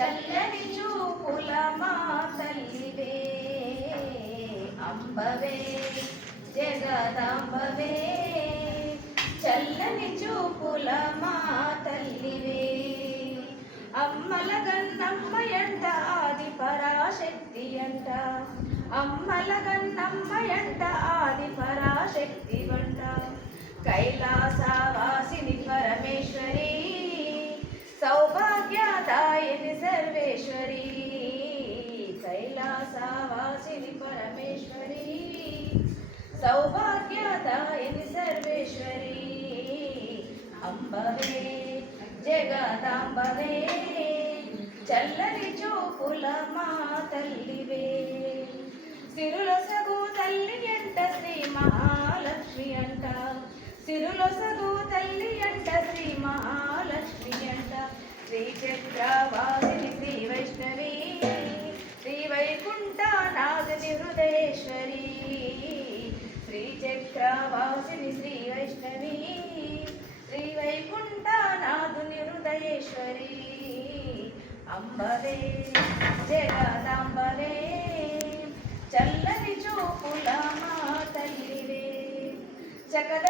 చల్లని చూపుల మా తల్లివే అంబవే జగదాంబవే చల్లని చూపుల మా తల్లివే అమ్మల గన్నమ్మయంట ఆది పరాశక్తి అంట అమ్మల గన్నమ్మయంట ఆది పరాశక్తి వంట కైలాసవాసిని పరమేశ్వరి సౌభాగ్యదాయిని సర్వేశ్వరి కైలాసవాసిని పరమేశ్వరి సౌభాగ్యదాయిని సర్వేశ్వరి అంబవే జగదాంబవే చల్లని చూపుల మా తల్లివే సిరులొసగు తల్లి అంట శ్రీ మహాలక్ష్మి అంట సిరులొసగు తల్లి అంట శ్రీ మహాలక్ష్మి అంట శ్రీ చక్రవాసిని శ్రీ వైష్ణవి శ్రీ వైకుంఠనాథని హృదయేశ్వరి శ్రీ చక్రవాసిని శ్రీ వైష్ణవి శ్రీ వైకుంఠనాథుని హృదయేశ్వరి అంబవే జగదాంబవే చల్లని చూపుల మా తల్లివే చకద